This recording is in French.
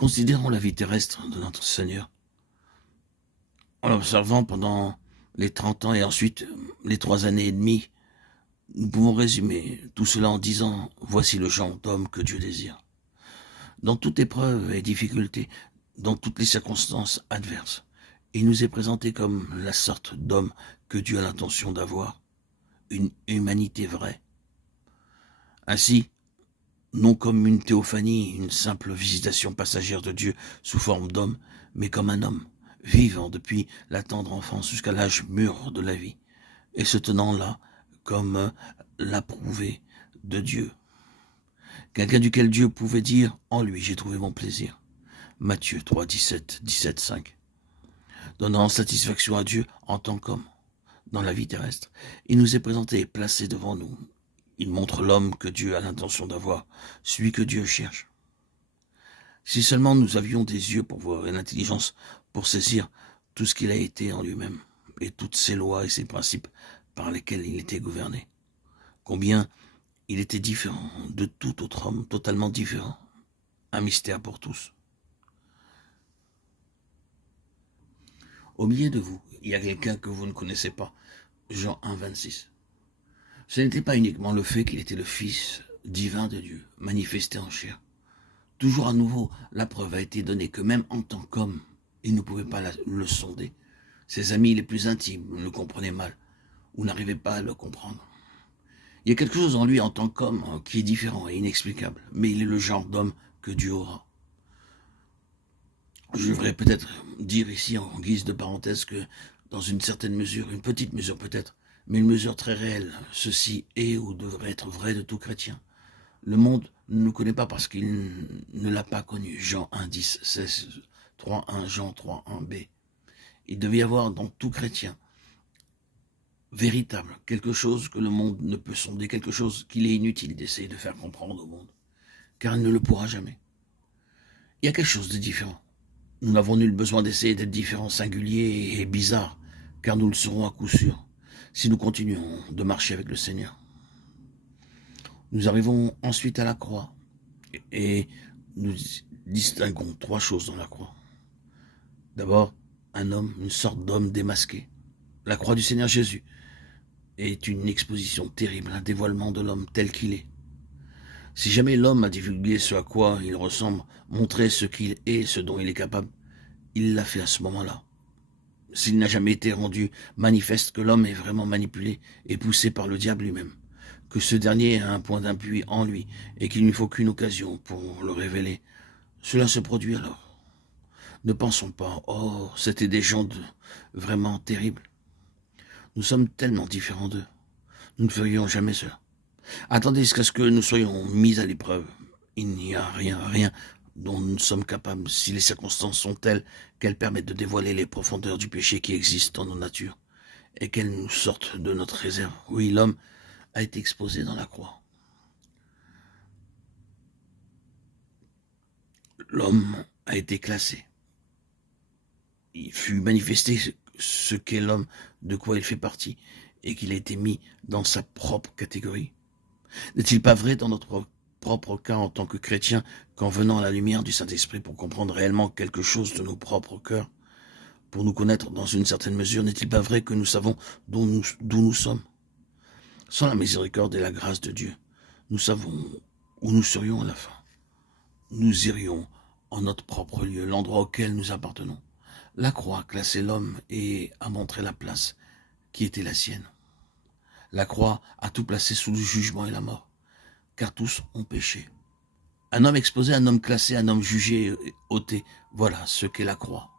Considérons la vie terrestre de notre Seigneur, en l'observant pendant les 30 ans et ensuite les 3 années et demie. Nous pouvons résumer tout cela en disant « Voici le genre d'homme que Dieu désire ». Dans toute épreuve et difficulté, dans toutes les circonstances adverses, il nous est présenté comme la sorte d'homme que Dieu a l'intention d'avoir, une humanité vraie. Ainsi, non comme une théophanie, une simple visitation passagère de Dieu sous forme d'homme, mais comme un homme, vivant depuis la tendre enfance jusqu'à l'âge mûr de la vie, et se tenant là comme l'approuvé de Dieu. Quelqu'un duquel Dieu pouvait dire « En lui j'ai trouvé mon plaisir ». Matthieu 3, 17, 17, 5. Donnant satisfaction à Dieu en tant qu'homme, dans la vie terrestre, il nous est présenté et placé devant nous. Il montre l'homme que Dieu a l'intention d'avoir, celui que Dieu cherche. Si seulement nous avions des yeux pour voir et l'intelligence pour saisir tout ce qu'il a été en lui-même, et toutes ses lois et ses principes par lesquels il était gouverné. Combien il était différent de tout autre homme, totalement différent. Un mystère pour tous. Au milieu de vous, il y a quelqu'un que vous ne connaissez pas. Jean 1, 26. Ce n'était pas uniquement le fait qu'il était le Fils divin de Dieu, manifesté en chair. Toujours à nouveau, la preuve a été donnée que même en tant qu'homme, il ne pouvait pas le sonder. Ses amis les plus intimes le comprenaient mal, ou n'arrivaient pas à le comprendre. Il y a quelque chose en lui en tant qu'homme qui est différent et inexplicable, mais il est le genre d'homme que Dieu aura. Je devrais peut-être dire ici en guise de parenthèse que dans une certaine mesure, une petite mesure peut-être, mais une mesure très réelle, ceci est ou devrait être vrai de tout chrétien. Le monde ne nous connaît pas parce qu'il ne l'a pas connu. Jean 1, 10, 16, 3, 1, Jean 3, 1, B. Il devait y avoir dans tout chrétien véritable, quelque chose que le monde ne peut sonder, quelque chose qu'il est inutile d'essayer de faire comprendre au monde, car il ne le pourra jamais. Il y a quelque chose de différent. Nous n'avons nul besoin d'essayer d'être différents, singuliers et bizarres, car nous le serons à coup sûr, si nous continuons de marcher avec le Seigneur. Nous arrivons ensuite à la croix, et nous distinguons 3 choses dans la croix. D'abord, un homme, une sorte d'homme démasqué. La croix du Seigneur Jésus est une exposition terrible, un dévoilement de l'homme tel qu'il est. Si jamais l'homme a divulgué ce à quoi il ressemble, montré ce qu'il est, ce dont il est capable, il l'a fait à ce moment-là. S'il n'a jamais été rendu manifeste que l'homme est vraiment manipulé et poussé par le diable lui-même, que ce dernier a un point d'appui en lui et qu'il ne faut qu'une occasion pour le révéler, cela se produit alors. Ne pensons pas, oh, c'était des gens vraiment terribles. Nous sommes tellement différents d'eux. Nous ne ferions jamais cela. Attendez jusqu'à ce que nous soyons mis à l'épreuve. Il n'y a rien dont nous sommes capables si les circonstances sont telles qu'elles permettent de dévoiler les profondeurs du péché qui existent dans nos natures et qu'elles nous sortent de notre réserve. Oui, l'homme a été exposé dans la croix. L'homme a été classé. Il fut manifesté ce qu'est l'homme, de quoi il fait partie, et qu'il a été mis dans sa propre catégorie. N'est-il pas vrai dans notre propre cas en tant que chrétien qu'en venant à la lumière du Saint-Esprit pour comprendre réellement quelque chose de nos propres cœurs, pour nous connaître dans une certaine mesure, n'est-il pas vrai que nous savons d'où nous sommes? Sans la miséricorde et la grâce de Dieu, nous savons où nous serions à la fin. Nous irions en notre propre lieu, l'endroit auquel nous appartenons. La croix classait l'homme et a montré la place qui était la sienne. La croix a tout placé sous le jugement et la mort, car tous ont péché. Un homme exposé, un homme classé, un homme jugé et ôté, voilà ce qu'est la croix.